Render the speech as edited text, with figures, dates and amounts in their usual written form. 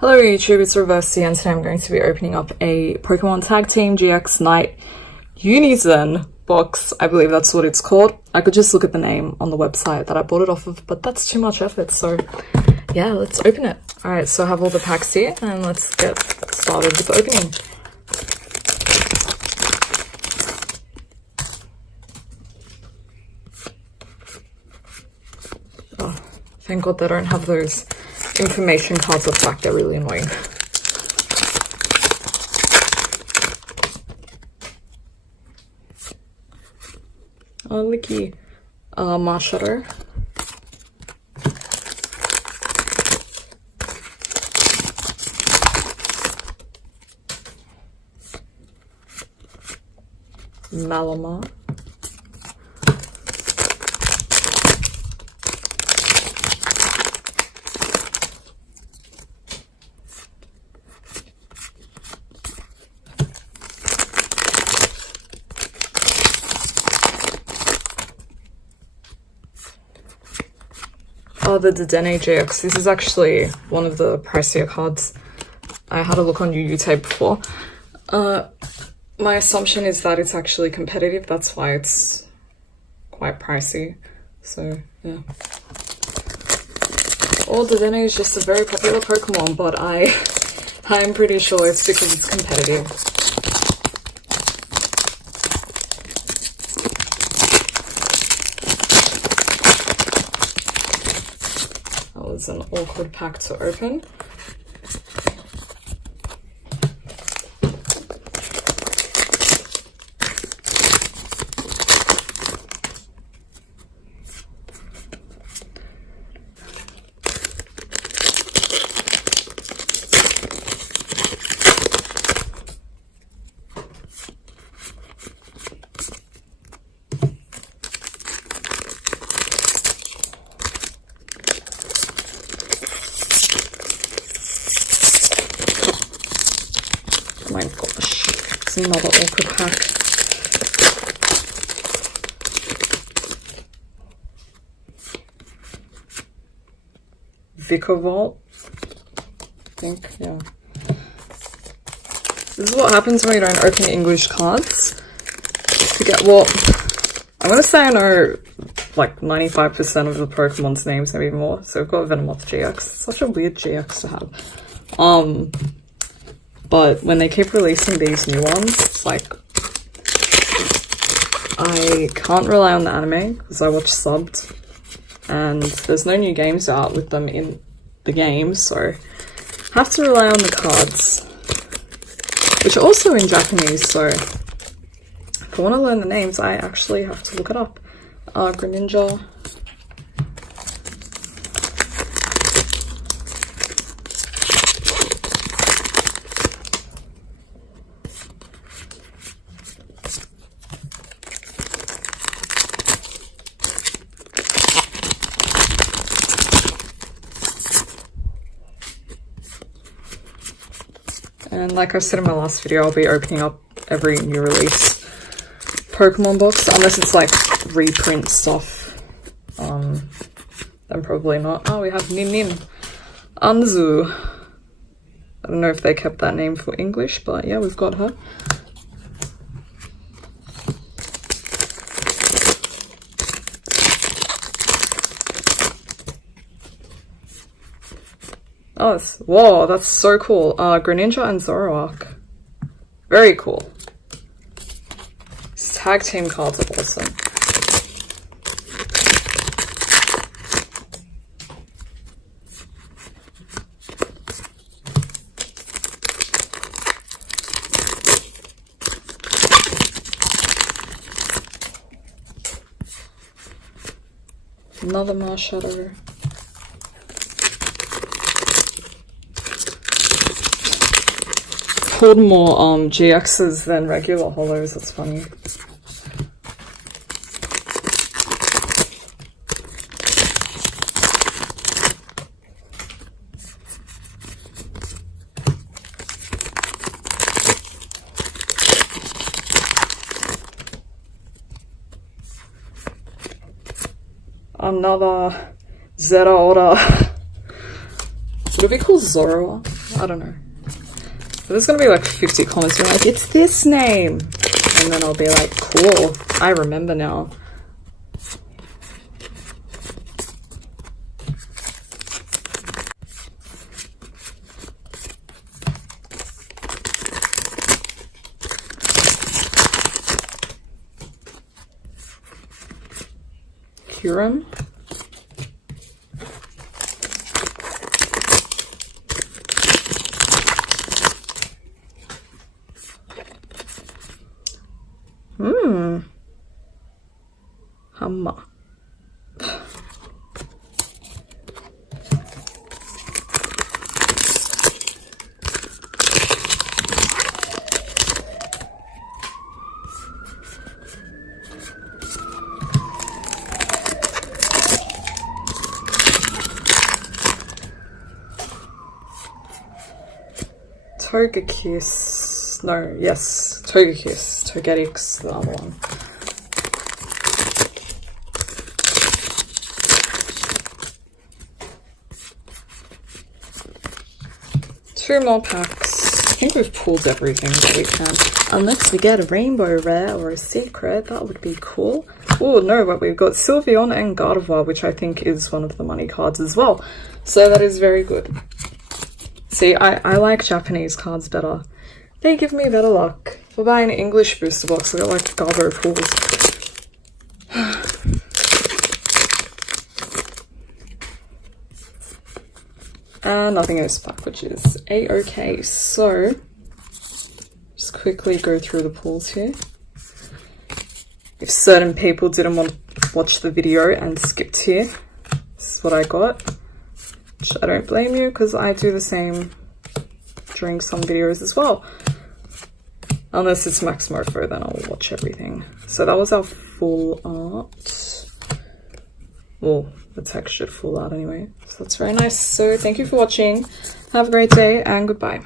Hello YouTube, it's Reversey and today I'm going to be opening up a Pokemon Tag Team GX Night Unizen box. I believe that's what it's called. I could just look at the name on the website that I bought it off of, but that's too much effort, so yeah, let's open it. Alright, so I have all the packs here and let's get started with the opening. Oh, thank God they don't have those information cards at the back, they're really annoying. Oh, Licky. Marshadow. Malamar. Oh, the Dedenne GX. This is actually one of the pricier cards. I had a look on UU before. My assumption is that it's actually competitive. That's why it's quite pricey. So, yeah. Or Dedenne is just a very popular Pokemon, but I'm pretty sure it's because it's competitive. That was an awkward pack to open. My gosh, it's another awkward pack. Vikavolt, I think, yeah. This is what happens when you don't open English cards. To get what, I'm gonna say I know like 95% of the Pokemon's names, maybe more. So we've got Venomoth GX, such a weird GX to have. But when they keep releasing these new ones, it's like, I can't rely on the anime because I watch subbed and there's no new games out with them in the game, so I have to rely on the cards, which are also in Japanese, so if I want to learn the names, I actually have to look it up. Greninja. And like I said in my last video, I'll be opening up every new release Pokemon box, unless it's like reprint stuff. Then probably not. Oh, we have Nin Anzu. I don't know if they kept that name for English, but yeah, we've got her. Oh, whoa, that's so cool. Greninja and Zoroark. Very cool. These tag team cards are awesome. Another Marshadow. Pulled more GXs than regular holos, that's funny. Another Zeraora. Would it be called Zoroa? I don't know. But there's gonna be like 50 comments being like, it's this name! And then I'll be like, cool, I remember now. Huron. Hammer. Togekiss. No, yes, Togekiss. Togetix, the other one. Two more packs. I think we've pulled everything that we can. Unless we get a rainbow rare or a secret, that would be cool. Oh no, but we've got Sylveon and Gardevoir, which I think is one of the money cards as well. So that is very good. See, I like Japanese cards better. They give me better luck. For buying an English booster box, I got like Garbo pulls. And nothing in this pack, which is a-okay. So, just quickly go through the pulls here. If certain people didn't want to watch the video and skipped here, this is what I got. Which I don't blame you, because I do the same during some videos as well. Unless it's Max Morpho, then I'll watch everything. So that was our full art. Well, the textured full art anyway. So that's very nice. So thank you for watching. Have a great day and goodbye.